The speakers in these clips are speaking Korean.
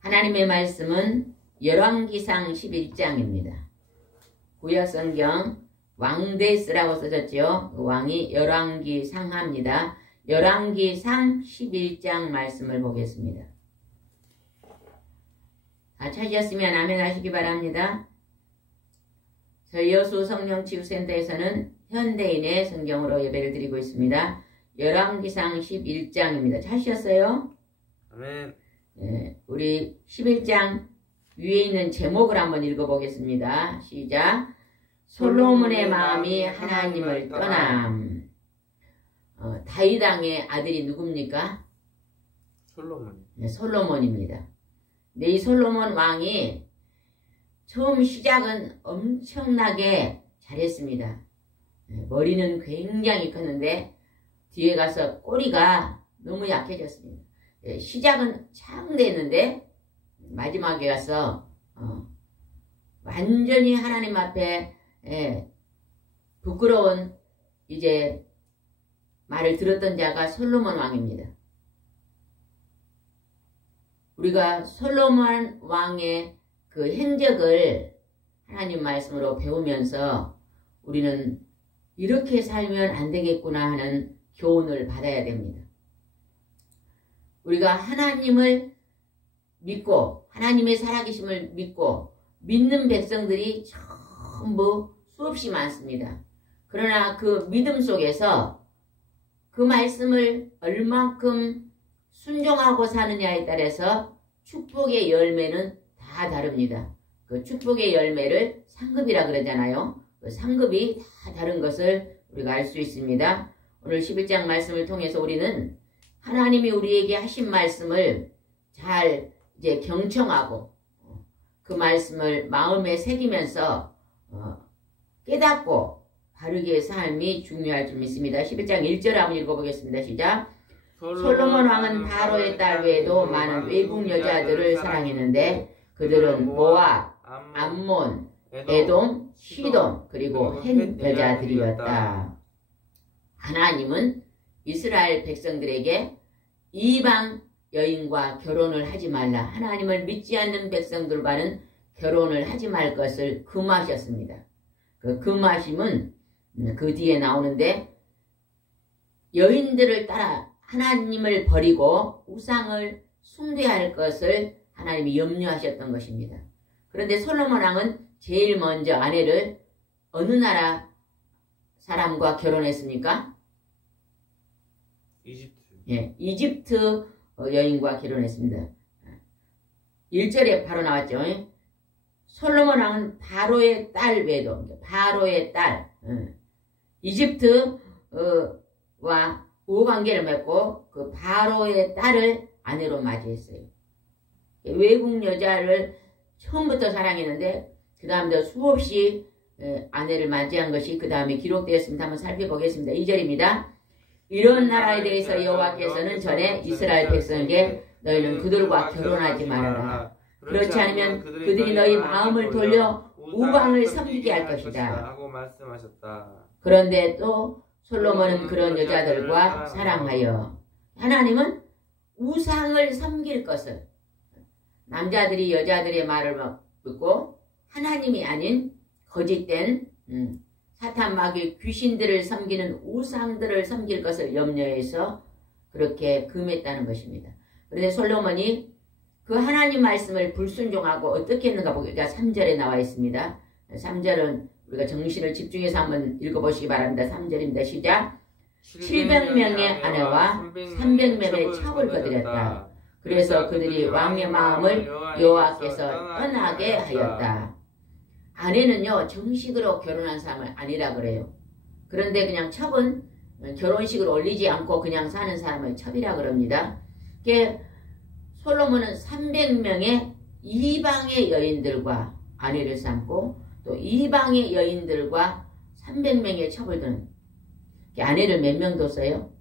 하나님의 말씀은 열왕기상 11장입니다. 구약성경 왕데스라고 써졌죠. 그 왕이 열왕기상하입니다. 열왕기상 11장 말씀을 보겠습니다. 다 찾으셨으면 아멘 하시기 바랍니다. 저희 여수 성령치유센터에서는 현대인의 성경으로 예배를 드리고 있습니다. 열왕기상 11장입니다. 찾으셨어요? 아멘. 네, 우리 11장 위에 있는 제목을 한번 읽어보겠습니다. 시작. 솔로몬의 마음이 하나님을 떠남. 다윗 왕의 아들이 누굽니까? 솔로몬. 네, 솔로몬입니다. 근데 이 솔로몬 왕이 처음 시작은 엄청나게 잘했습니다. 머리는 굉장히 컸는데 뒤에 가서 꼬리가 너무 약해졌습니다. 시작은 참 됐는데 마지막에 가서 완전히 하나님 앞에 부끄러운 이제 말을 들었던 자가 솔로몬 왕입니다. 우리가 솔로몬 왕의 그 행적을 하나님 말씀으로 배우면서 우리는 이렇게 살면 안 되겠구나 하는 교훈을 받아야 됩니다. 우리가 하나님을 믿고 하나님의 살아계심을 믿고 믿는 백성들이 전부 수없이 많습니다. 그러나 그 믿음 속에서 그 말씀을 얼만큼 순종하고 사느냐에 따라서 축복의 열매는 다 다릅니다. 그 축복의 열매를 상급이라 그러잖아요. 그 상급이 다 다른 것을 우리가 알 수 있습니다. 오늘 11장 말씀을 통해서 우리는 하나님이 우리에게 하신 말씀을 잘 이제 경청하고 그 말씀을 마음에 새기면서 깨닫고 바르게 삶이 중요할 줄 믿습니다. 11장 1절 한번 읽어보겠습니다. 시작. 솔로몬 왕은 바로의 딸 외에도 많은 외국 여자들을 사랑했는데 그들은 모압, 암몬, 에돔, 시돈 그리고 헷 여자들이었다. 하나님은 이스라엘 백성들에게 이방 여인과 결혼을 하지 말라. 하나님을 믿지 않는 백성들과는 결혼을 하지 말 것을 금하셨습니다. 그 금하심은 그 뒤에 나오는데 여인들을 따라 하나님을 버리고 우상을 숭배할 것을 하나님이 염려하셨던 것입니다. 그런데 솔로몬 왕은 제일 먼저 아내를 어느 나라 사람과 결혼했습니까? 이집트. 예, 이집트 여인과 결혼했습니다. 1절에 바로 나왔죠. 솔로몬 왕은 바로의 딸 외에도 바로의 딸 이집트와 우호관계를 맺고 그 바로의 딸을 아내로 맞이했어요. 외국 여자를 처음부터 사랑했는데 그 다음에 수없이 아내를 맞이한 것이 그 다음에 기록되었습니다. 한번 살펴보겠습니다. 2절입니다. 이런 나라에 대해서 여호와께서는 전에 이스라엘 백성에게 너희는 그들과 결혼하지 말아라. 그렇지 않으면 그들이 너희 마음을 돌려 우방을 섬기게 할 것이다. 하고 말씀하셨다. 그런데 또 솔로몬은 그런 여자들과 사랑하여 하나님은 우상을 섬길 것을 남자들이 여자들의 말을 듣고 하나님이 아닌 거짓된 사탄 마귀 귀신들을 섬기는 우상들을 섬길 것을 염려해서 그렇게 금했다는 것입니다. 그런데 솔로몬이 그 하나님 말씀을 불순종하고 어떻게 했는가 보니까 3절에 나와 있습니다. 3절은 우리가 정신을 집중해서 한번 읽어보시기 바랍니다. 3절입니다. 시작. 700명의 아내와 300명의 첩을 거두렸다. 그래서 그들이 왕의 마음을 여호와께서 떠나게 하였다. 아내는요 정식으로 결혼한 사람은 아니라 그래요. 그런데 그냥 첩은 결혼식을 올리지 않고 그냥 사는 사람을 첩이라 그럽니다. 솔로몬은 300명의 이방의 여인들과 아내를 삼고 또 이방의 여인들과 300명의 첩을 두는 아내를 몇 명 뒀어요?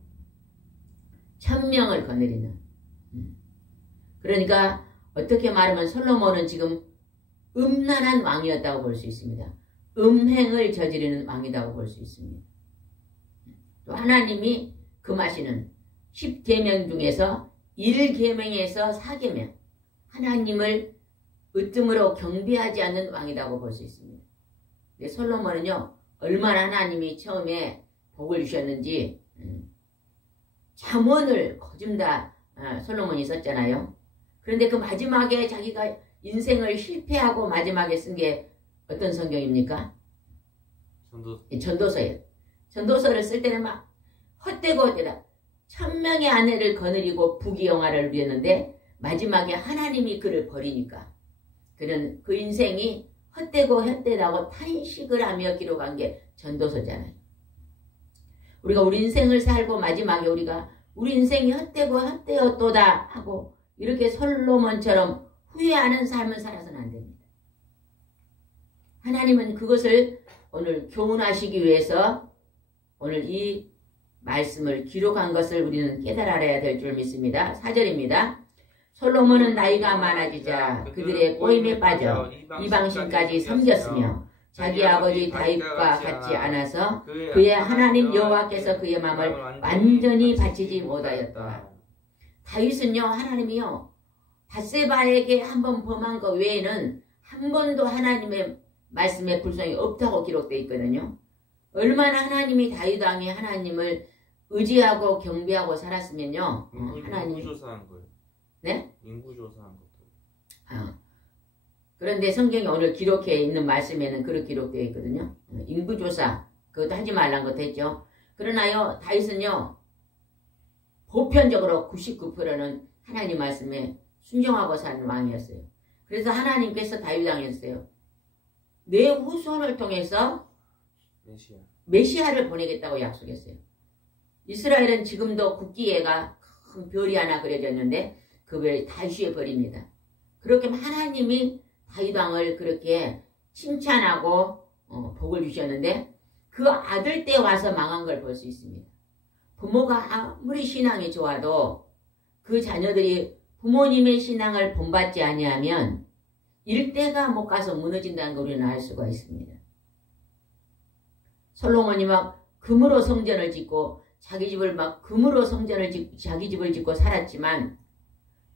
1000명을 거느리는. 그러니까 어떻게 말하면 솔로몬은 지금 음란한 왕이었다고 볼 수 있습니다. 음행을 저지르는 왕이라고 볼 수 있습니다. 또 하나님이 금하시는 10계명 중에서 1계명에서 4계명 하나님을 으뜸으로 경배하지 않는 왕이라고 볼 수 있습니다. 근데 솔로몬은요 얼마나 하나님이 처음에 복을 주셨는지 잠언을 거좀 다 솔로몬이 썼잖아요. 그런데 그 마지막에 자기가 인생을 실패하고 마지막에 쓴 게 어떤 성경입니까? 전도서예요. 전도서를 쓸 때는 막 헛되고 헛되다 1000명의 아내를 거느리고 부귀영화를 누렸는데 마지막에 하나님이 그를 버리니까 그는 그 인생이 헛되고 헛되다고 탄식을 하며 기록한 게 전도서잖아요. 우리가 우리 인생을 살고 마지막에 우리가 우리 인생이 헛되고 헛되었도다 하고 이렇게 솔로몬처럼 후회하는 삶을 살아서는 안 됩니다. 하나님은 그것을 오늘 교훈하시기 위해서 오늘 이 말씀을 기록한 것을 우리는 깨달아야 될 줄 믿습니다. 4절입니다. 솔로몬은 나이가 많아지자 그들의 꼬임에 빠져 이방신까지 섬겼으며 자기 아버지 다윗과 같지 않아서 그의 하나님 여호와께서 그의 마음을 완전히 바치지 못하였더라. 다윗은요 하나님이요 밧세바에게 한번 범한 것 외에는 한 번도 하나님의 말씀에 불성이 없다고 기록되어 있거든요. 얼마나 하나님이 다윗 왕이 하나님을 의지하고 경배하고 살았으면요. 인구조사한 거예요. 네? 인구조사한 것도. 그런데 성경이 오늘 기록해 있는 말씀에는 그렇게 기록되어 있거든요. 인구조사 그것도 하지 말란 것도 했죠. 그러나요 다윗은요 보편적으로 99%는 하나님 말씀에 순종하고 사는 왕이었어요. 그래서 하나님께서 다윗 왕이었어요. 내 후손을 통해서 메시아를 보내겠다고 약속했어요. 이스라엘은 지금도 국기에가 큰 별이 하나 그려져 있는데 그 별이 다윗의 별입니다. 그렇게 하나님이 다윗 왕을 그렇게 칭찬하고 복을 주셨는데 그 아들 때 와서 망한 걸 볼 수 있습니다. 부모가 아무리 신앙이 좋아도 그 자녀들이 부모님의 신앙을 본받지 아니하면 일대가 못 가서 무너진다는 걸 우리는 알 수가 있습니다. 솔로몬이 막 금으로 성전을 짓고 자기 집을 막 금으로 자기 집을 짓고 살았지만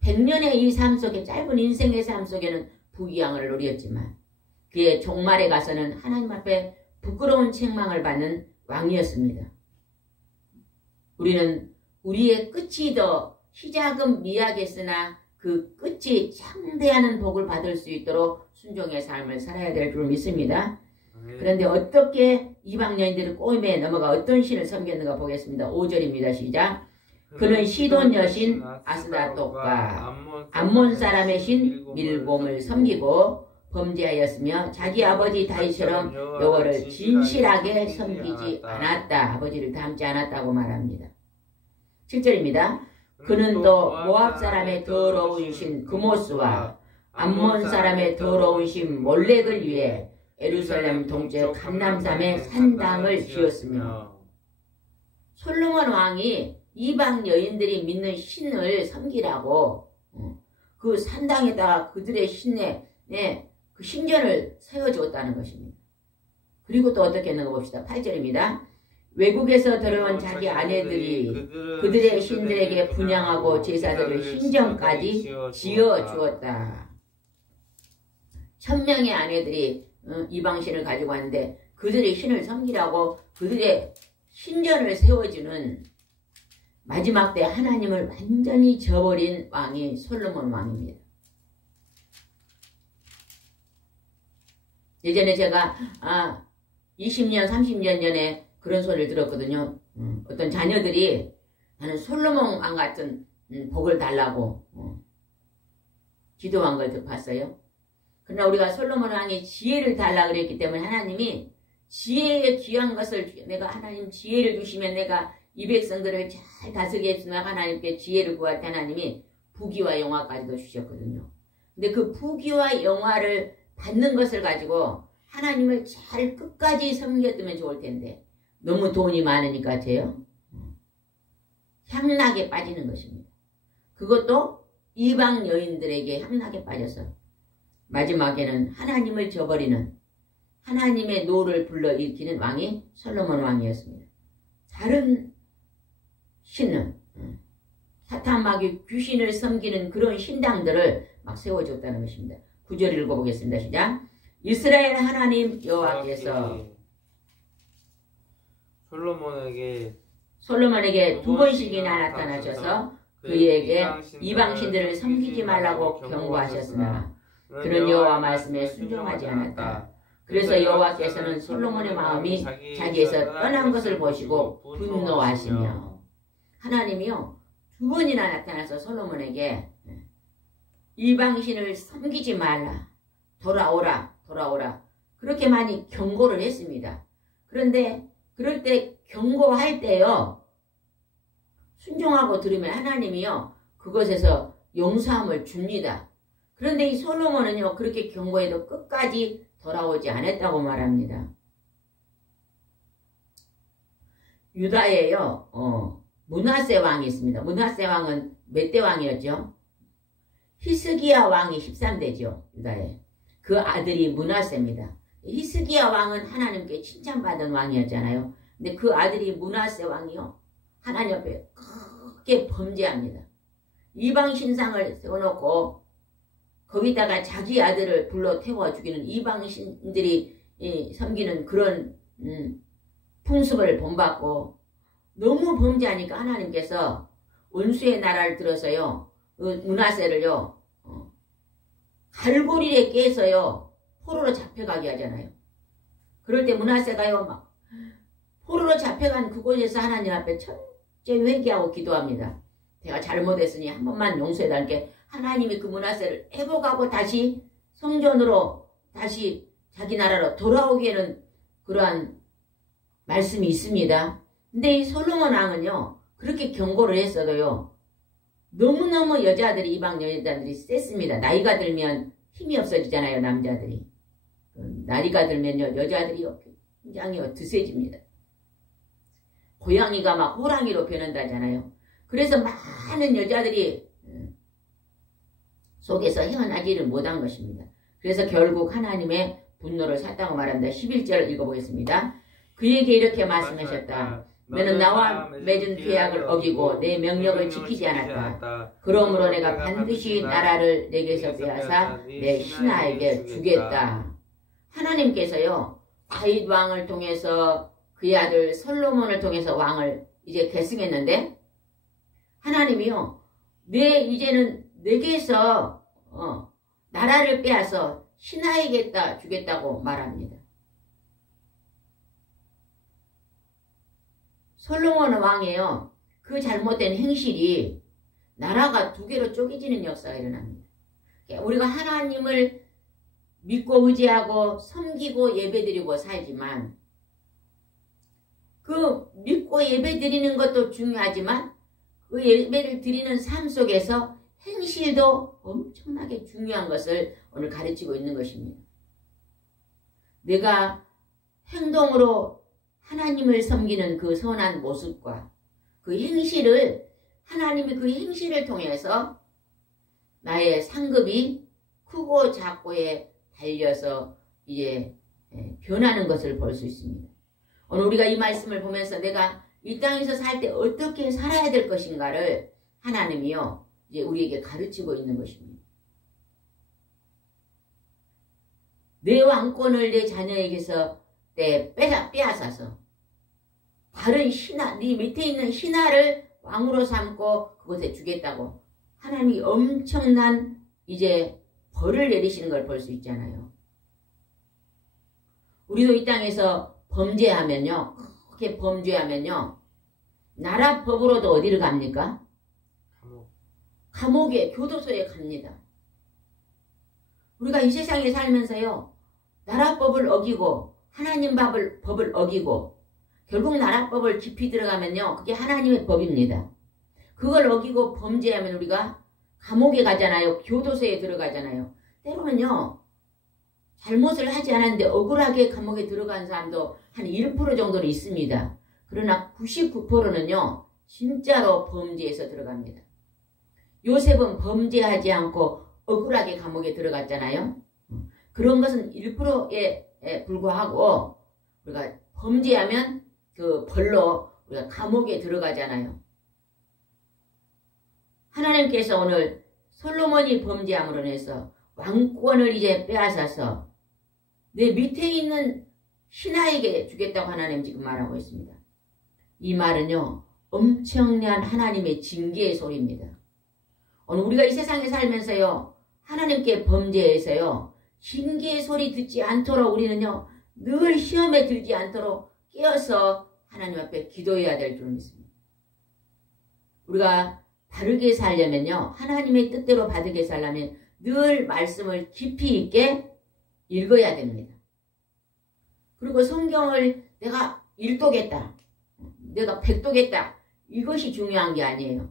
100년의 이 삶 속에 짧은 인생의 삶 속에는 부귀영화를 누렸지만 그의 종말에 가서는 하나님 앞에 부끄러운 책망을 받는 왕이었습니다. 우리는 우리의 끝이 더 시작은 미약했으나 그 끝이 창대하는 복을 받을 수 있도록 순종의 삶을 살아야 될 줄 믿습니다. 그런데 어떻게 이방 여인들의 꼬임에 넘어가 어떤 신을 섬겼는가 보겠습니다. 5절입니다. 시작. 그는 시돈 여신 아스다롯과 암몬 사람의 신 밀곰을 섬기고 범죄하였으며 자기 아버지 다윗처럼 여호와를 진실하게 섬기지 않았다. 아버지를 닮지 않았다고 말합니다. 7절입니다. 그는 또 모압 사람의 더러운 신 그모스와 암몬 사람의 더러운 신 몰렉을 위해 예루살렘 동쪽 감람산에 산당을 지었으며 솔로몬 왕이 이방 여인들이 믿는 신을 섬기라고 그 산당에다가 그들의 신내, 그 신전을 세워주었다는 것입니다. 그리고 또 어떻게 했는가 봅시다. 8절입니다. 외국에서 들어온 자기 아내들이 그들의 신들에게 분향하고 제사들을 신전까지 지어 주었다. 1000명의 아내들이 이방신을 가지고 왔는데 그들의 신을 섬기라고 그들의 신전을 세워주는 마지막 때 하나님을 완전히 저버린 왕이 솔로몬 왕입니다. 예전에 제가 20년 30년 전에 그런 소리를 들었거든요. 어떤 자녀들이 나는 솔로몬 왕 같은 복을 달라고 기도한 걸 봤어요. 그러나 우리가 솔로몬 왕이 지혜를 달라 그랬기 때문에 하나님이 지혜에 귀한 것을 내가 하나님 지혜를 주시면 내가 이 백성들을 잘 다스리게 했으면 하나님께 지혜를 구할 때 하나님이 부귀와 영화까지도 주셨거든요. 근데 그 부귀와 영화를 받는 것을 가지고 하나님을 잘 끝까지 섬겼으면 좋을 텐데 너무 돈이 많으니까 돼요. 향락에 빠지는 것입니다. 그것도 이방 여인들에게 향락에 빠져서 마지막에는 하나님을 저버리는 하나님의 노를 불러일으키는 왕이 솔로몬 왕이었습니다. 다른 신은 사탄 마귀 귀신을 섬기는 그런 신당들을 막 세워줬다는 것입니다. 9절 읽어보겠습니다. 시작. 이스라엘 하나님 여호와께서 솔로몬에게 2번씩이나 나타나셔서 그에게 이방신들을 섬기지 말라고 경고하셨으나 그는 여호와 말씀에 순종하지 않았다. 그래서 여호와께서는 솔로몬의 마음이 자기에서 떠난 것을 보시고 분노하시며 하나님이요 2번이나 나타나서 솔로몬에게 이방신을 섬기지 말라. 돌아오라. 그렇게 많이 경고를 했습니다. 그런데 그럴 때 경고할 때요. 순종하고 들으면 하나님이요. 그것에서 용서함을 줍니다. 그런데 이 솔로몬은요. 그렇게 경고해도 끝까지 돌아오지 않았다고 말합니다. 유다에요. 므낫세 왕이 있습니다. 므낫세 왕은 몇 대 왕이었죠? 히스기야 왕이 13대죠. 유다에. 그 아들이 므낫세입니다. 히스기야 왕은 하나님께 칭찬받은 왕이었잖아요. 근데 그 아들이 므낫세 왕이요. 하나님 앞에 크게 범죄합니다. 이방 신상을 세워놓고 거기다가 자기 아들을 불러 태워 죽이는 이방 신들이 섬기는 그런 풍습을 본받고 너무 범죄하니까 하나님께서 원수의 나라를 들어서요. 므낫세를요. 갈고리에 깨서요. 포로로 잡혀가게 하잖아요. 그럴 때 므낫세가요. 막 포로로 잡혀간 그곳에서 하나님 앞에 철저히 회개하고 기도합니다. 내가 잘못했으니 한 번만 용서해달게. 하나님이 그 므낫세를 회복하고 다시 성전으로 다시 자기 나라로 돌아오기에는 그러한 말씀이 있습니다. 근데 이 솔로몬 왕은요. 그렇게 경고를 했어도요. 너무너무 여자들이 이방 여자들이 셌습니다. 나이가 들면 힘이 없어지잖아요. 남자들이. 나이가 들면요. 여자들이 굉장히 드세집니다. 고양이가 막 호랑이로 변한다잖아요. 그래서 많은 여자들이 속에서 헤어나지를 못한 것입니다. 그래서 결국 하나님의 분노를 샀다고 말합니다. 11절 읽어보겠습니다. 그에게 이렇게 말씀하셨다. 너는 나와 맺은 계약을 어기고 내 명령을 지키지 않았다. 그러므로 내가 반드시 나라를 내게서 빼앗아 내 신하에게 주겠다. 하나님께서요. 다윗 왕을 통해서 그의 아들 솔로몬을 통해서 왕을 이제 계승했는데 하나님이요. 이제는 내게서 나라를 빼앗아 신하에게 주겠다고 말합니다. 솔로몬 왕이에요. 그 잘못된 행실이 나라가 2개로 쪼개지는 역사가 일어납니다. 우리가 하나님을 믿고 의지하고 섬기고 예배드리고 살지만 그 믿고 예배드리는 것도 중요하지만 그 예배를 드리는 삶 속에서 행실도 엄청나게 중요한 것을 오늘 가르치고 있는 것입니다. 내가 행동으로 하나님을 섬기는 그 선한 모습과 그 행실을 하나님이 그 행실을 통해서 나의 상급이 크고 작고에 달려서 이제 변하는 것을 볼 수 있습니다. 오늘 우리가 이 말씀을 보면서 내가 이 땅에서 살 때 어떻게 살아야 될 것인가를 하나님이요 이제 우리에게 가르치고 있는 것입니다. 내 왕권을 내 자녀에게서 빼앗아서 다른 신하, 네 밑에 있는 신하를 왕으로 삼고 그곳에 주겠다고 하나님이 엄청난 이제 벌을 내리시는 걸 볼 수 있잖아요. 우리도 이 땅에서 범죄하면요, 그렇게 범죄하면요, 나라 법으로도 어디를 갑니까? 감옥에, 교도소에 갑니다. 우리가 이 세상에 살면서요, 나라법을 어기고 하나님 법을 어기고 결국 나라법을 깊이 들어가면요, 그게 하나님의 법입니다. 그걸 어기고 범죄하면 우리가 감옥에 가잖아요. 교도소에 들어가잖아요. 때로는요, 잘못을 하지 않았는데 억울하게 감옥에 들어간 사람도 한 1% 정도는 있습니다. 그러나 99%는요, 진짜로 범죄에서 들어갑니다. 요셉은 범죄하지 않고 억울하게 감옥에 들어갔잖아요. 그런 것은 1%에 불과하고 우리가 범죄하면 그 벌로 우리가 감옥에 들어가잖아요. 하나님께서 오늘 솔로몬이 범죄함으로 인해서 왕권을 이제 빼앗아서 내 밑에 있는 신하에게 주겠다고 하나님 지금 말하고 있습니다. 이 말은요, 엄청난 하나님의 징계의 소리입니다. 오늘 우리가 이 세상에 살면서요, 하나님께 범죄해서요, 징계의 소리 듣지 않도록 우리는요, 늘 시험에 들지 않도록 깨어서 하나님 앞에 기도해야 될 줄 믿습니다. 우리가 바르게 살려면요, 하나님의 뜻대로 바르게 살려면 늘 말씀을 깊이 있게 읽어야 됩니다. 그리고 성경을 내가 1도겠다, 내가 100도겠다, 이것이 중요한 게 아니에요.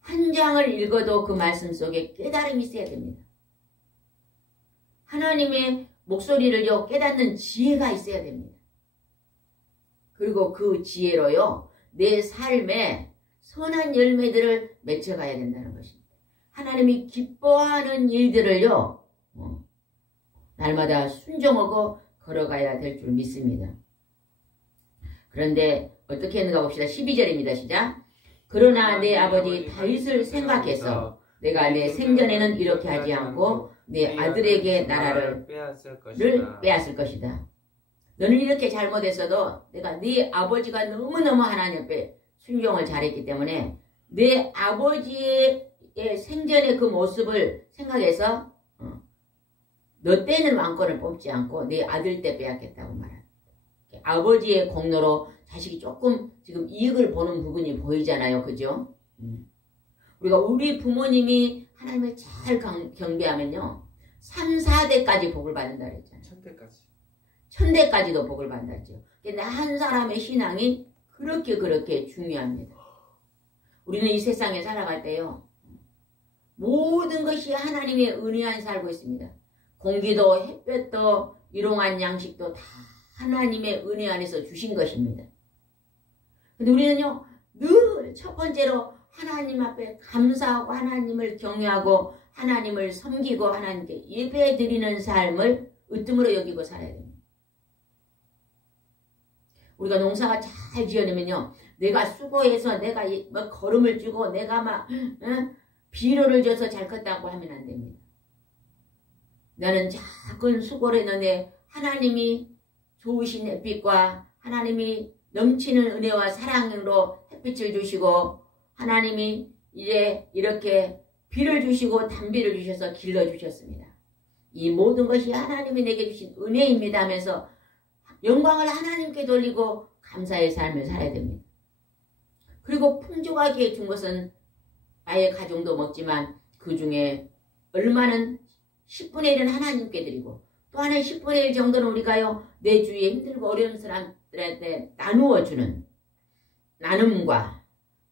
한 장을 읽어도 그 말씀 속에 깨달음이 있어야 됩니다. 하나님의 목소리를요, 깨닫는 지혜가 있어야 됩니다. 그리고 그 지혜로요, 내 삶에 선한 열매들을 맺혀가야 된다는 것입니다. 하나님이 기뻐하는 일들을요, 날마다 순종하고 걸어가야 될 줄 믿습니다. 그런데 어떻게 했는가 봅시다. 12절입니다. 시작. 그러나 내 아버지 다윗을 생각해서 내가 내 생전에는 이렇게 하지 않고 내 아들에게 나라를 빼앗을 것이다. 너는 이렇게 잘못했어도 내가 네 아버지가 너무너무 하나님 앞에 순종을 잘했기 때문에 내 아버지의 생전의 그 모습을 생각해서 너 때는 왕권을 뽑지 않고 내 아들 때 빼앗겠다고 말합니다. 아버지의 공로로 자식이 조금 지금 이익을 보는 부분이 보이잖아요. 그죠? 우리가 우리 부모님이 하나님을 잘 경배하면요, 3, 4대까지 복을 받는다 그랬잖아요. 1000대까지. 1000대까지도 복을 받는다 그랬죠. 근데 한 사람의 신앙이 그렇게 중요합니다. 우리는 이 세상에 살아갈 때요, 모든 것이 하나님의 은혜 안에 살고 있습니다. 공기도 햇볕도 일용할 양식도 다 하나님의 은혜 안에서 주신 것입니다. 근데 우리는요, 늘 첫 번째로 하나님 앞에 감사하고 하나님을 경외하고 하나님을 섬기고 하나님께 예배 드리는 삶을 으뜸으로 여기고 살아야 됩니다. 우리가 농사가 잘 지어내면요, 내가 수고해서 내가 막 거름을 주고 내가 막 비료를 줘서 잘 컸다고 하면 안 됩니다. 나는 작은 수고를 했는데 하나님이 좋으신 햇빛과 하나님이 넘치는 은혜와 사랑으로 햇빛을 주시고 하나님이 이제 이렇게 비를 주시고 단비를 주셔서 길러주셨습니다. 이 모든 것이 하나님이 내게 주신 은혜입니다 하면서 영광을 하나님께 돌리고 감사의 삶을 살아야 됩니다. 그리고 풍족하게 준 것은 나의 가정도 먹지만 그 중에 얼마는 10분의 1은 하나님께 드리고 또 하나 10분의 1 정도는 우리가요, 내 주위에 힘들고 어려운 사람들한테 나누어 주는 나눔과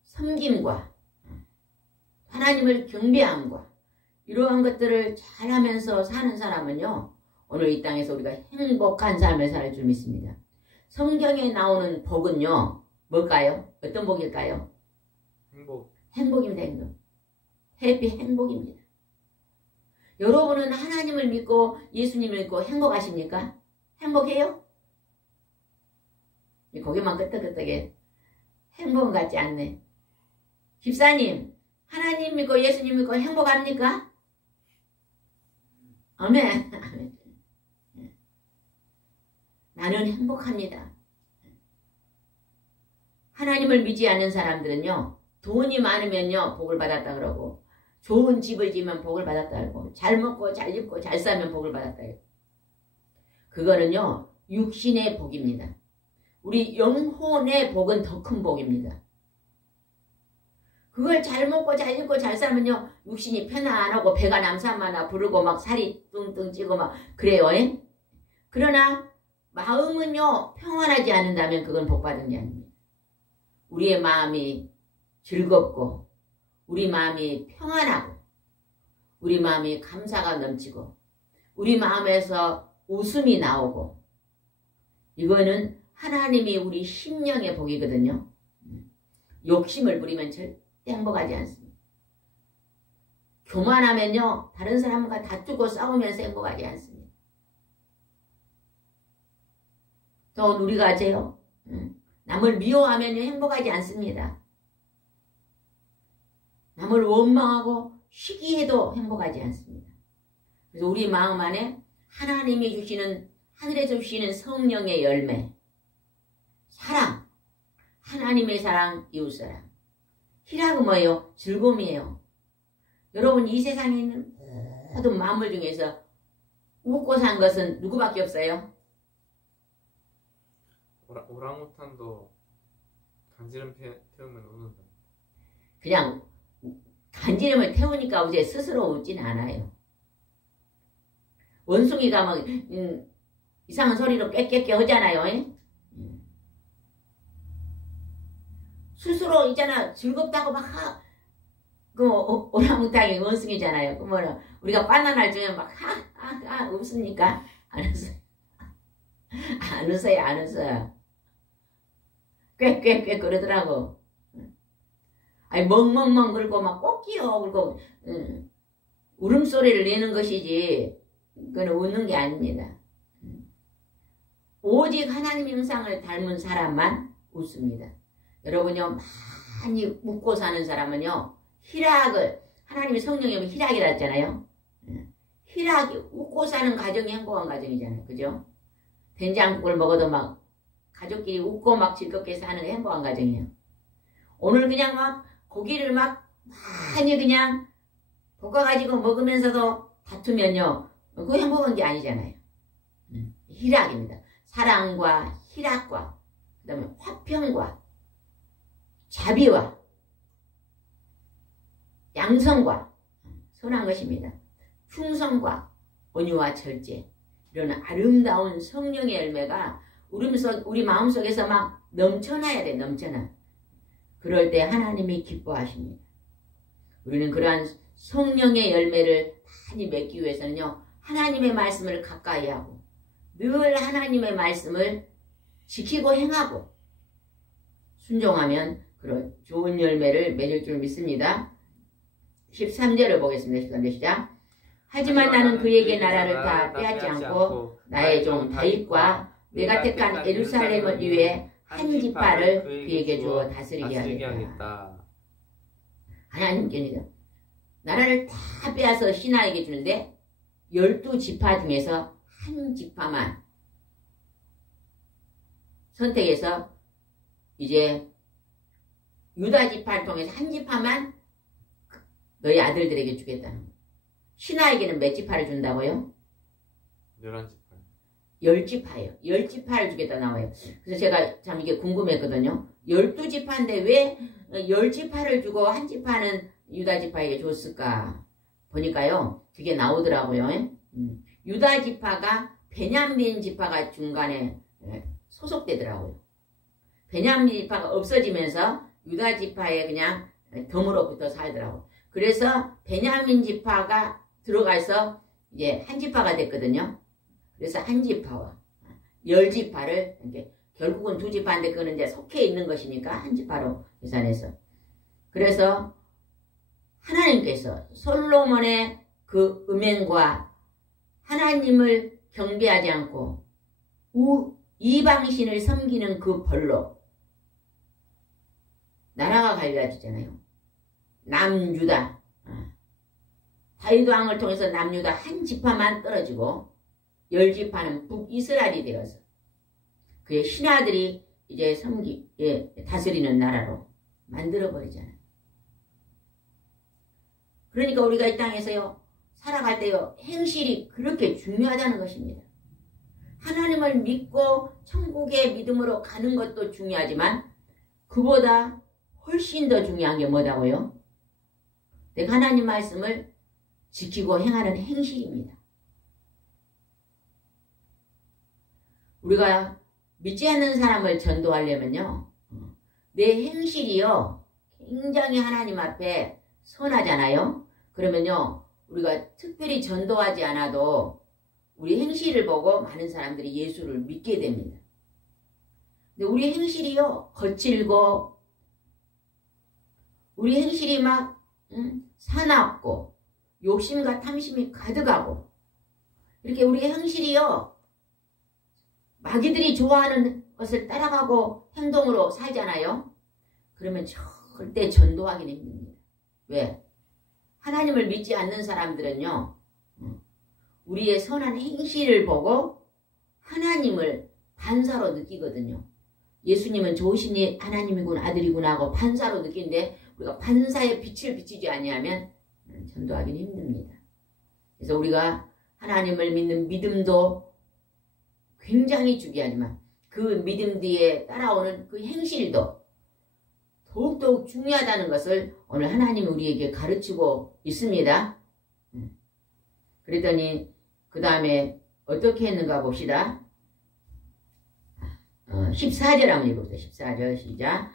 섬김과 하나님을 경배함과 이러한 것들을 잘하면서 사는 사람은요, 오늘 이 땅에서 우리가 행복한 삶을 살 줄 믿습니다. 성경에 나오는 복은요, 뭘까요? 어떤 복일까요? 행복입니다. 행복. 해피 행복입니다. 여러분은 하나님을 믿고 예수님을 믿고 행복하십니까? 행복해요? 거기만 끄떡끄떡해. 행복은 같지 않네. 집사님, 하나님 믿고 예수님 믿고 행복합니까? 아멘. 나는 행복합니다. 하나님을 믿지 않는 사람들은요, 돈이 많으면요 복을 받았다 그러고, 좋은 집을 지으면 복을 받았다 그러고, 잘 먹고 잘 입고 잘 살면 복을 받았다 그러고, 그거는요 육신의 복입니다. 우리 영혼의 복은 더 큰 복입니다. 그걸 잘 먹고 잘 입고 잘 살면요 육신이 편안하고 배가 남산마나 부르고 막 살이 뚱뚱 찌고 막 그래요. 그러나 마음은요 평안하지 않는다면 그건 복받은 게 아닙니다. 우리의 마음이 즐겁고 우리 마음이 평안하고 우리 마음이 감사가 넘치고 우리 마음에서 웃음이 나오고, 이거는 하나님이 우리 심령의 복이거든요. 욕심을 부리면 절대 행복하지 않습니다. 교만하면요 다른 사람과 다투고 싸우면서 행복하지 않습니다. 더 우리가 하세요. 남을 미워하면 행복하지 않습니다. 남을 원망하고 시기해도 행복하지 않습니다. 그래서 우리 마음 안에 하나님이 주시는, 하늘에서 주시는 성령의 열매, 사랑, 하나님의 사랑, 이웃사랑. 희락은 뭐예요? 즐거움이에요. 여러분 이 세상에 있는 모든 만물 중에서 웃고 산 것은 누구밖에 없어요? 오랑우탄도 간지럼 태우면 우는다. 그냥 간지럼을 태우니까 이제 스스로 웃지는 않아요. 원숭이가 막 이상한 소리로 깨깨깨 하잖아요. 스스로 있잖아 즐겁다고 막 오랑우탄이 원숭이잖아요. 그러면 우리가 바나나를 주면 막 웃습니까? 안 웃어요. 안 웃어요. 안 웃어요. 꽥꽥꽥 그러더라고. 아니 멍멍멍 그러고 막 꼬끼요 그러고 울음소리를 내는 것이지 그건 웃는 게 아닙니다. 오직 하나님 형상을 닮은 사람만 웃습니다. 여러분요 많이 웃고 사는 사람은요 희락을, 하나님의 성령이 오면 희락이라 했잖아요. 희락이, 웃고 사는 가정이 행복한 가정이잖아요. 그죠? 된장국을 먹어도 막 가족끼리 웃고 막 즐겁게 사는 행복한 가정이에요. 오늘 그냥 막 고기를 막 많이 그냥 볶아가지고 먹으면서도 다투면요 그거 행복한 게 아니잖아요. 희락입니다. 사랑과 희락과 그 다음에 화평과 자비와 양성과 선한 것입니다. 충성과 온유와 절제, 이런 아름다운 성령의 열매가 우리 마음속에서 막 넘쳐나야 돼. 넘쳐나. 그럴 때 하나님이 기뻐하십니다. 우리는 그러한 성령의 열매를 많이 맺기 위해서는요 하나님의 말씀을 가까이 하고 늘 하나님의 말씀을 지키고 행하고 순종하면 그런 좋은 열매를 맺을 줄 믿습니다. 13절을 보겠습니다. 13절 시작. 하지만 나는 그에게 나라를 다 빼앗지 않고 나의 종 다윗과 내가 택한 예루살렘을 위해 한 지파를 그에게 주어 다스리게 하겠다. 하나님께는 나라를 다 빼앗아 신하에게 주는데 12지파 중에서 한 지파만 선택해서 이제 유다 지파를 통해서 한 지파만 너희 아들들에게 주겠다는 거예요. 신하에게는 몇 지파를 준다고요? 11지파. 10지파예요. 10지파를 주겠다 나와요. 그래서 제가 참 이게 궁금했거든요. 12지파인데 왜 10지파를 주고 한 지파는 유다 지파에게 줬을까? 보니까요. 그게 나오더라고요. 유다 지파가 베냐민 지파가 중간에 소속되더라고요. 베냐민 지파가 없어지면서 유다 지파에 그냥 덤으로 붙어 살더라고요. 그래서 베냐민 지파가 들어가서 이제 한 지파가 됐거든요. 그래서 한 지파와 10지파를 이렇게 결국은 두 지파인데 그거는 이제 속해 있는 것이니까 한 지파로 계산해서, 그래서 하나님께서 솔로몬의 그 음행과 하나님을 경배하지 않고 이방신을 섬기는 그 벌로 나라가 갈라지잖아요. 남유다. 다윗 왕을 통해서 남유다 한 지파만 떨어지고 10지파는 북이스라엘이 되어서 그의 신하들이 이제 다스리는 나라로 만들어버리잖아요. 그러니까 우리가 이 땅에서요, 살아갈 때요, 행실이 그렇게 중요하다는 것입니다. 하나님을 믿고 천국의 믿음으로 가는 것도 중요하지만 그보다 훨씬 더 중요한 게 뭐다고요? 내가 하나님 말씀을 지키고 행하는 행실입니다. 우리가 믿지 않는 사람을 전도하려면요, 내 행실이요 굉장히 하나님 앞에 선하잖아요. 그러면요 우리가 특별히 전도하지 않아도 우리 행실을 보고 많은 사람들이 예수를 믿게 됩니다. 근데 우리 행실이요 거칠고 우리 행실이 막 사납고 욕심과 탐심이 가득하고 이렇게 우리 행실이요 마귀들이 좋아하는 것을 따라가고 행동으로 살잖아요. 그러면 절대 전도하기는 힘듭니다. 왜? 하나님을 믿지 않는 사람들은요 우리의 선한 행실을 보고 하나님을 반사로 느끼거든요. 예수님은 좋으신 하나님이구나 아들이구나 하고 반사로 느끼는데 우리가 반사의 빛을 비치지 아니하면 전도하기는 힘듭니다. 그래서 우리가 하나님을 믿는 믿음도 굉장히 중요하지만 그 믿음 뒤에 따라오는 그 행실도 더욱더욱 중요하다는 것을 오늘 하나님이 우리에게 가르치고 있습니다. 그랬더니 그 다음에 어떻게 했는가 봅시다. 14절 한번 읽어보세요. 14절 시작.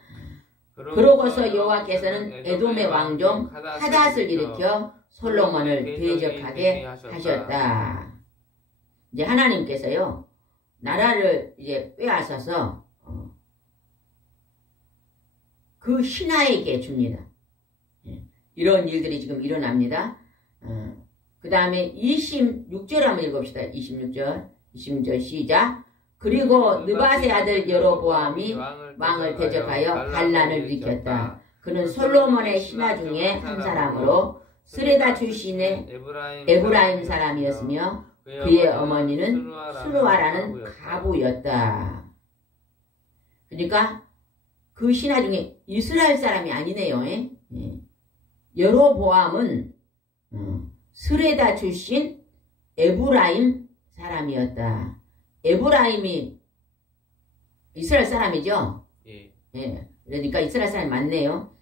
그러고서 여호와께서는 에돔의 왕종 하닷을 일으켜 솔로몬을 대적하게 하셨다. 이제 하나님께서요 나라를 이제 빼앗아서 그 신하에게 줍니다. 이런 일들이 지금 일어납니다. 그 다음에 26절 한번 읽읍시다. 26절 시작. 그리고 느밧의 아들 여로보암이 왕을 대적하여 반란을 일으켰다. 그는 솔로몬의 신하 중에 한 사람으로 스레다 출신의 에브라임 사람이었으며 그의 어머니는 수르아라는 가부였다. 그러니까 그 신하 중에 이스라엘 사람이 아니네요. 여로보암은 스레다 출신 에브라임 사람이었다. 에브라임이 이스라엘 사람이죠. 예. 그러니까 이스라엘 사람이 맞네요.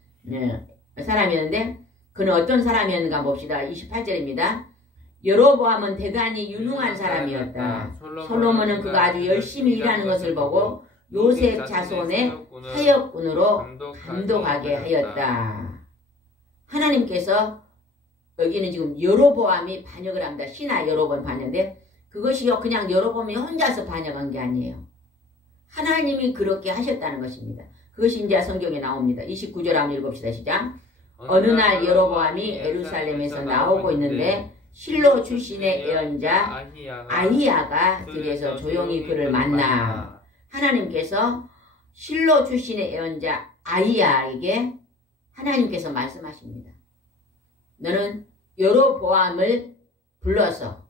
사람이었는데 그는 어떤 사람이었는가 봅시다. 28절입니다. 여로보암은 대단히 유능한 사람이었다. 솔로몬은 그가 아주 열심히 일하는 것을 보고 요셉 자손의 사역꾼으로 감독하게 하였다. 하나님께서 여기는 지금 여로보암이 반역을 합니다. 신하 여로보암 반역인데 그것이요 그냥 여로보암이 혼자서 반역한 게 아니에요. 하나님이 그렇게 하셨다는 것입니다. 그것이 이제 성경에 나옵니다. 29절 한번 읽읍시다. 시작. 어느 날 여로보암이 예루살렘에서 나오고 있는데 실로 출신의 예언자 아히야가 들에서 조용히 그를 만나. 하나님께서 실로 출신의 예언자 아히야에게 하나님께서 말씀하십니다. 너는 여로보암을 불러서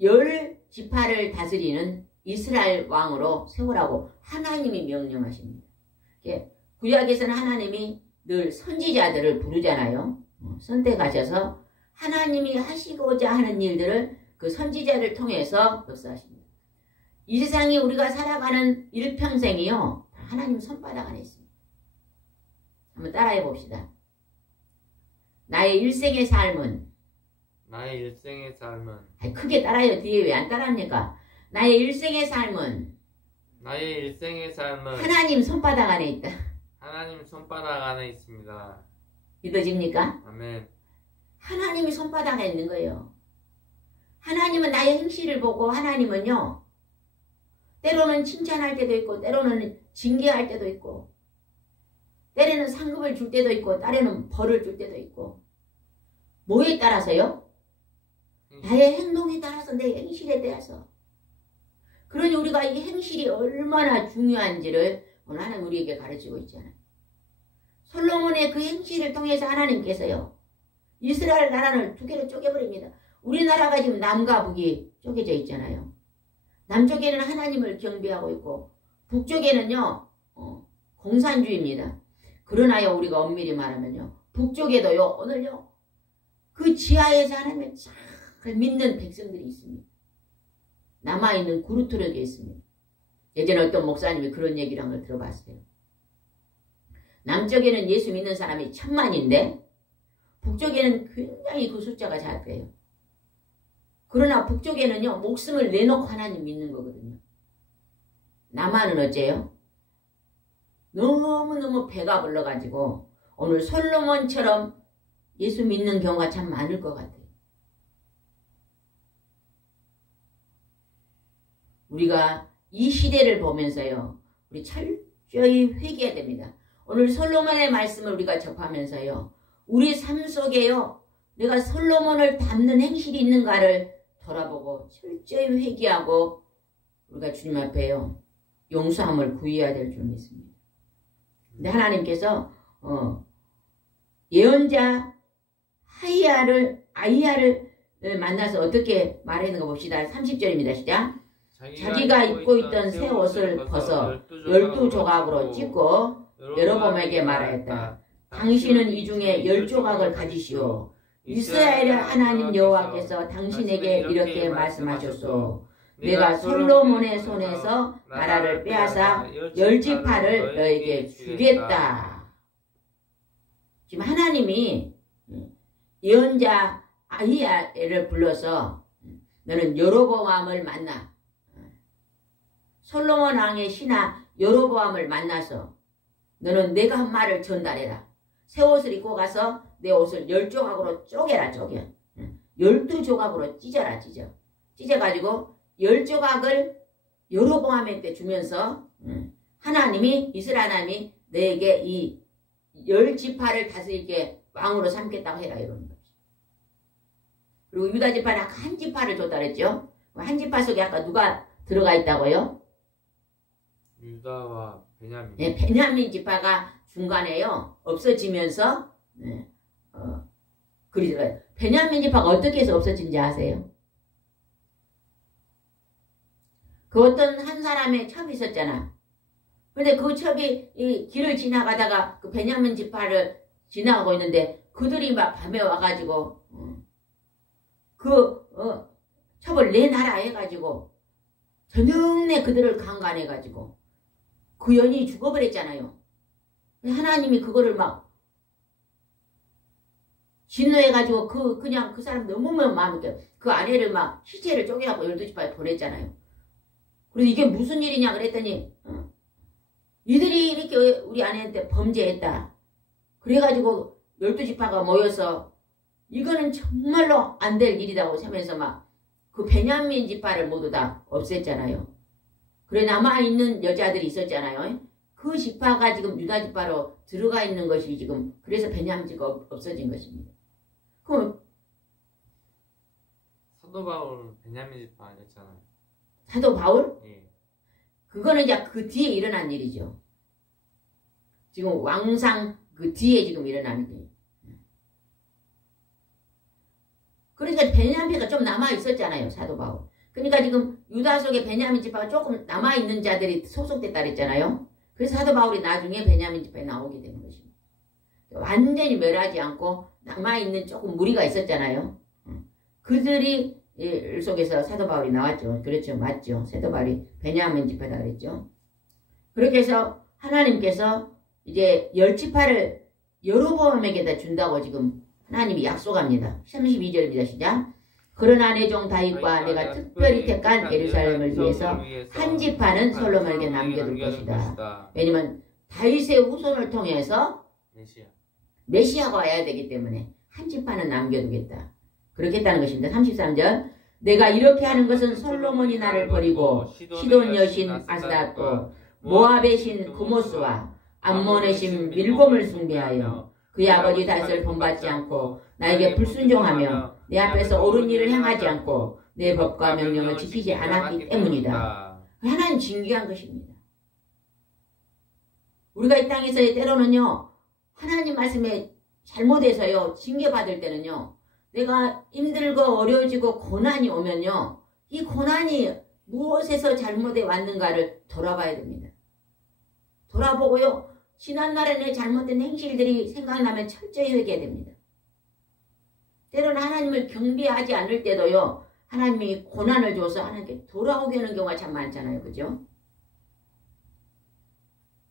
10지파를 다스리는 이스라엘 왕으로 세우라고 하나님이 명령하십니다. 구약에서는 하나님이 늘 선지자들을 부르잖아요. 선택하셔서 하나님이 하시고자 하는 일들을 그 선지자를 통해서 역사하십니다. 이 세상이 우리가 살아가는 일평생이요 하나님 손바닥 안에 있습니다. 한번 따라해 봅시다. 나의 일생의 삶은 크게 따라요. 뒤에 왜 안 따라합니까? 나의 일생의 삶은 하나님 손바닥 안에 있다. 하나님 손바닥 안에 있습니다. 믿어집니까? 아멘. 하나님이 손바닥에 있는 거예요. 하나님은 나의 행실을 보고 하나님은요 때로는 칭찬할 때도 있고 때로는 징계할 때도 있고 때로는 상급을 줄 때도 있고 때로는 벌을 줄 때도 있고 뭐에 따라서요? 나의 행동에 따라서, 내 행실에 대해서. 그러니 우리가 이 행실이 얼마나 중요한지를 오늘 하나님 우리에게 가르치고 있잖아요. 솔로몬의 그 행실을 통해서 하나님께서요, 이스라엘 나라를 두 개로 쪼개버립니다. 우리나라가 지금 남과 북이 쪼개져 있잖아요. 남쪽에는 하나님을 경배하고 있고 북쪽에는요 공산주의입니다. 그러나요 우리가 엄밀히 말하면요 북쪽에도요 오늘요 그 지하에서 하나님을 잘 믿는 백성들이 있습니다. 남아있는 구루트력이 있습니다. 예전에 어떤 목사님이 그런 얘기를 한 걸 들어봤어요. 남쪽에는 예수 믿는 사람이 1000만인데 북쪽에는 굉장히 그 숫자가 작대요. 그러나 북쪽에는요 목숨을 내놓고 하나님 믿는 거거든요. 남한은 어째요? 너무너무 배가 불러가지고 오늘 솔로몬처럼 예수 믿는 경우가 참 많을 것 같아요. 우리가 이 시대를 보면서요 우리 철저히 회개해야 됩니다. 오늘 솔로몬의 말씀을 우리가 접하면서요 우리 삶 속에요 내가 솔로몬을 닮는 행실이 있는가를 돌아보고 철저히 회개하고 우리가 주님 앞에요 용서함을 구해야 될 줄 믿습니다. 근데 하나님께서 예언자 아이야를 만나서 어떻게 말하는 거 봅시다. 30절입니다. 시작. 자기가 입고 있던 새 옷을 벗어 12조각으로 찢고 여로보암에게 말하였다. 당신은 이 중에 10조각을 가지시오. 이스라엘의 하나님 여호와께서 당신에게 이렇게 말씀하셨소. 내가 솔로몬의 손에서 나라를 빼앗아 10지파를 너에게 주겠다. 지금 하나님이 예언자 아히야를 불러서 너는 여로보암을 만나. 솔로몬 왕의 신하 여로보암을 만나서 너는 내가 한 말을 전달해라. 새 옷을 입고 가서 내 옷을 10조각으로 쪼개라. 12조각으로 찢어라. 찢어가지고 10조각을 여로보암한테 주면서 하나님이 이스라엘 하나님이 너에게 이 10지파를 다스리게 왕으로 삼겠다고 해라 이러는 거죠. 그리고 유다 지파는 아까 한 지파를 줬다 그랬죠. 한 지파 속에 아까 누가 들어가 있다고요? 유다와 베냐민. 네, 베냐민 지파가 중간에요 없어지면서 그리더라고요. 베냐민 지파가 어떻게 해서 없어진지 아세요? 그 어떤 한 사람의 첩이 있었잖아. 근데 그 첩이 이 길을 지나가다가 그 베냐민 지파를 지나가고 있는데 그들이 막 밤에 와가지고 첩을 내놔라 해가지고 저녁내 그들을 강간해가지고 그 연인이 죽어버렸잖아요. 하나님이 그거를 막 진노해가지고 그냥 그 사람 너무 마음에 그 아내를 막 시체를 쪼개갖고 12지파에 보냈잖아요. 그래서 이게 무슨 일이냐 그랬더니 이들이 이렇게 우리 아내한테 범죄했다. 그래가지고 12지파가 모여서 이거는 정말로 안 될 일이라고 하면서 막 그 베냐민 지파를 모두 다 없앴잖아요. 그래 남아있는 여자들이 있었잖아요. 그 지파가 지금 유다 지파로 들어가 있는 것이 지금 그래서 베냐민 지파가 없어진 것입니다. 그럼 사도 바울은 베냐민 지파 아니었잖아요. 사도 바울? 예. 그거는 이제 그 뒤에 일어난 일이죠. 지금 왕상 그 뒤에 지금 일어나는 거예요. 그러니까 베냐민가 좀 남아 있었잖아요. 사도 바울. 그러니까 지금 유다 속에 베냐민 지파가 조금 남아 있는 자들이 속속됐다 그랬잖아요. 그래서 사도 바울이 나중에 베냐민 지파에 나오게 되는 것입니다. 완전히 멸하지 않고 남아 있는 조금 무리가 있었잖아요. 그들이 속에서 사도 바울이 나왔죠. 그렇죠. 맞죠. 사도 바울이 베냐민 지파다 그랬죠. 그렇게 해서 하나님께서 이제 10지파를 여로보암에게다 준다고 지금 하나님이 약속합니다. 32절입니다. 시작. 그러나 내 종 다윗과 내가 특별히 택한 예루살렘을 위해서 한 지파는 솔로몬에게 남겨둘 것이다. 왜냐면 다윗의 후손을 통해서 메시아가 와야 되기 때문에 한 지파는 남겨두겠다. 그렇게 했다는 것입니다. 33절. 내가 이렇게 하는 것은 솔로몬이 나를 버리고 시돈 여신 아스다또 모압의 신 구모스와 암몬의 신 밀곰을 숭배하여 그의 아버지 다윗을 본받지 않고 나에게 불순종하며 내 앞에서 옳은 일을 행하지 않고 내 법과 명령을 지키지 않았기 때문이다. 하나님 징계한 것입니다. 우리가 이 땅에서의 때로는요, 하나님 말씀에 잘못해서요, 징계받을 때는요, 내가 힘들고 어려워지고 고난이 오면요, 이 고난이 무엇에서 잘못해 왔는가를 돌아봐야 됩니다. 돌아보고요, 지난날에 내 잘못된 행실들이 생각나면 철저히 회개해야 됩니다. 때로는 하나님을 경배하지 않을 때도요, 하나님이 고난을 줘서 하나님께 돌아오게 하는 경우가 참 많잖아요. 그죠?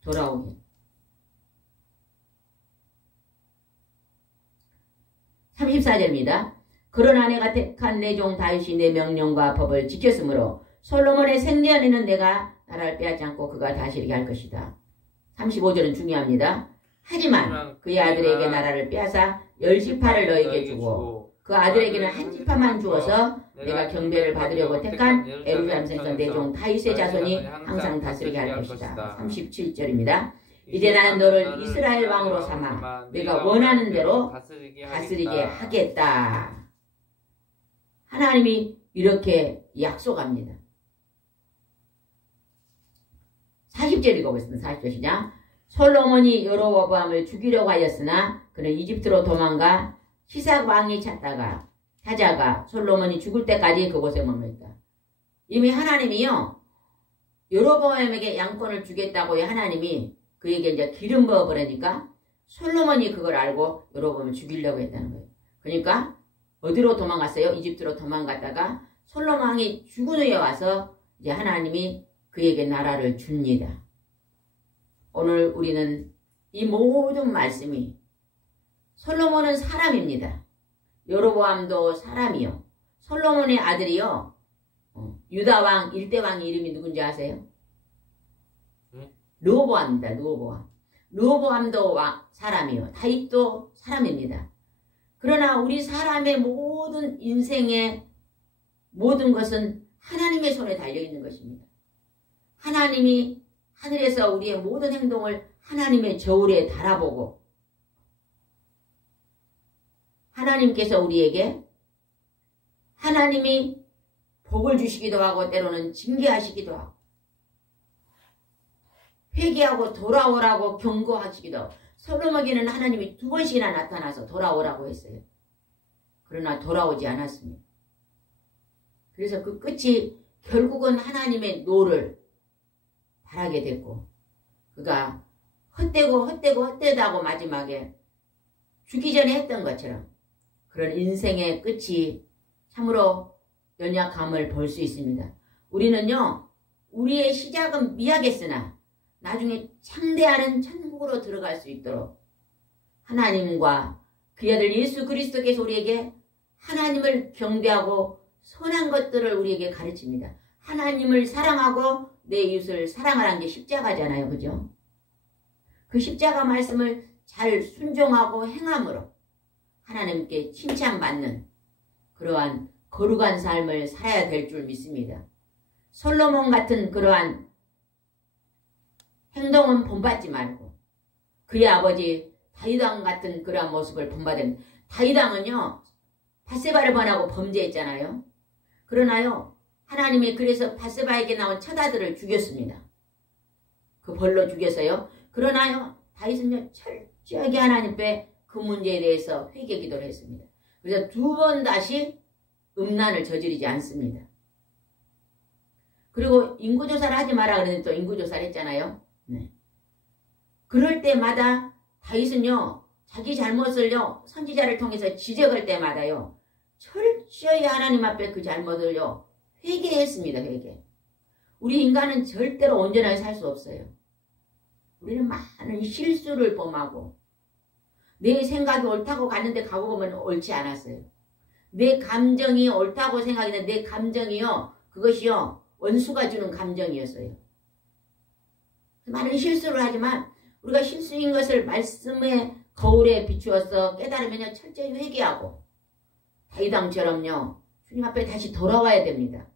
돌아오게. 34절입니다. 그러나 내가 택한 내 종 다윗이 내 명령과 법을 지켰으므로 솔로몬의 생전에는 내가 나라를 빼앗지 않고 그가 다스리게 할 것이다. 35절은 중요합니다. 하지만 그의 아들에게 나라를 빼앗아 10지파를 너에게 주고 그 아들에게는 한 지파만 주어서 내가 경배를 받으려고 택한 예루살렘에서 내 종 다윗의 자손이 항상 다스리게 할 것이다. 37절입니다. 이제 나는 너를 이스라엘 왕으로 삼아 내가 원하는 대로 다스리게 하겠다. 하나님이 이렇게 약속합니다. 40절 읽어보겠습니다. 40절 시작. 솔로몬이 여로보암을 죽이려고 하였으나 그는 이집트로 도망가 시삭 왕이 찾아가 솔로몬이 죽을 때까지 그곳에 머물렀다. 이미 하나님이요, 여로보암에게 양권을 주겠다고 하나님이 그에게 이제 기름 부어 버리니까 솔로몬이 그걸 알고 여로보암을 죽이려고 했다는 거예요. 그러니까 어디로 도망갔어요? 이집트로 도망갔다가 솔로몬 왕이 죽은 후에 와서 이제 하나님이 그에게 나라를 줍니다. 오늘 우리는 이 모든 말씀이 솔로몬은 사람입니다. 여로보암도 사람이요. 솔로몬의 아들이요. 유다왕 1대왕 이름이 누군지 아세요? 르호보암입니다. 르호보암. 르호보암도 사람이요. 다윗도 사람입니다. 그러나 우리 사람의 모든 인생의 모든 것은 하나님의 손에 달려있는 것입니다. 하나님이 하늘에서 우리의 모든 행동을 하나님의 저울에 달아보고 하나님께서 우리에게 하나님이 복을 주시기도 하고 때로는 징계하시기도 하고 회개하고 돌아오라고 경고하시기도 하고 솔로몬에게는 하나님이 2번씩이나 나타나서 돌아오라고 했어요. 그러나 돌아오지 않았습니다. 그래서 그 끝이 결국은 하나님의 노를 바라게 됐고 그가 헛되다고 마지막에 죽기 전에 했던 것처럼 그런 인생의 끝이 참으로 연약함을 볼 수 있습니다. 우리는요, 우리의 시작은 미약했으나 나중에 창대하는 천국으로 들어갈 수 있도록 하나님과 그의 아들 예수 그리스도께서 우리에게 하나님을 경배하고 선한 것들을 우리에게 가르칩니다. 하나님을 사랑하고 내 이웃을 사랑하라는 게 십자가잖아요. 그죠? 그 십자가 말씀을 잘 순종하고 행함으로 하나님께 칭찬받는 그러한 거룩한 삶을 살아야 될 줄 믿습니다. 솔로몬 같은 그러한 행동은 본받지 말고 그의 아버지 다윗왕 같은 그러한 모습을 본받은 다윗왕은요, 밧세바를 번하고 범죄했잖아요. 그러나요, 하나님이 그래서 밧세바에게 나온 첫 아들을 죽였습니다. 그 벌로 죽여서요. 그러나요, 다윗은요, 철저하게 하나님께 그 문제에 대해서 회개 기도를 했습니다. 그래서 2번 다시 음란을 저지르지 않습니다. 그리고 인구조사를 하지 마라 그랬는데 또 인구조사를 했잖아요. 네. 그럴 때마다 다윗은요, 자기 잘못을요, 선지자를 통해서 지적할 때마다요, 철저히 하나님 앞에 그 잘못을요, 회개했습니다. 회개. 우리 인간은 절대로 온전하게 살 수 없어요. 우리는 많은 실수를 범하고 내 생각이 옳다고 갔는데 가고 보면 옳지 않았어요. 내 감정이 옳다고 생각했는데 내 감정이요, 그것이요, 원수가 주는 감정이었어요. 많은 실수를 하지만 우리가 실수인 것을 말씀의 거울에 비추어서 깨달으면 철저히 회개하고 다윗왕처럼요, 주님 앞에 다시 돌아와야 됩니다.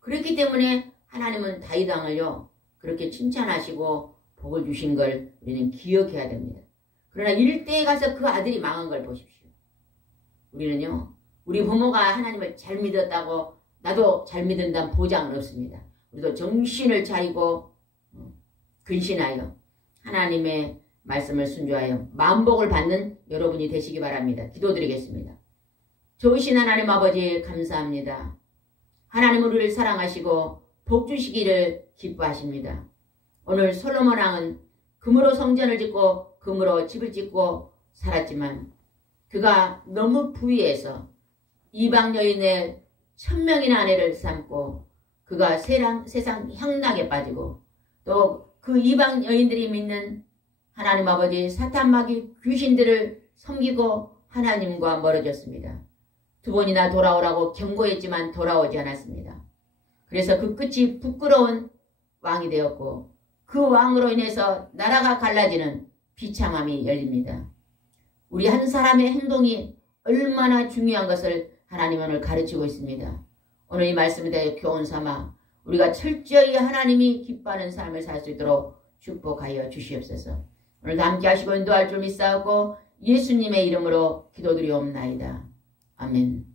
그렇기 때문에 하나님은 다윗왕을요, 그렇게 칭찬하시고 복을 주신 걸 우리는 기억해야 됩니다. 그러나 일대에 가서 그 아들이 망한 걸 보십시오. 우리는요, 우리 부모가 하나님을 잘 믿었다고 나도 잘 믿는다는 보장은 없습니다. 우리도 정신을 차리고 근신하여 하나님의 말씀을 순종하여 만복을 받는 여러분이 되시기 바랍니다. 기도드리겠습니다. 좋으신 하나님 아버지 감사합니다. 하나님 우리를 사랑하시고 복 주시기를 기뻐하십니다. 오늘 솔로몬 왕은 금으로 성전을 짓고 금으로 집을 짓고 살았지만 그가 너무 부유해서 이방 여인의 1000명이나 아내를 삼고 그가 세상 향락에 빠지고 또 그 이방 여인들이 믿는 하나님 아버지 사탄마귀 귀신들을 섬기고 하나님과 멀어졌습니다. 2번이나 돌아오라고 경고했지만 돌아오지 않았습니다. 그래서 그 끝이 부끄러운 왕이 되었고 그 왕으로 인해서 나라가 갈라지는 비참함이 열립니다. 우리 한 사람의 행동이 얼마나 중요한 것을 하나님은 오늘 가르치고 있습니다. 오늘 이 말씀에 대해 교훈 삼아 우리가 철저히 하나님이 기뻐하는 삶을 살 수 있도록 축복하여 주시옵소서. 오늘도 함께 하시고 인도할 줄 믿사오고 예수님의 이름으로 기도드리옵나이다. 아멘.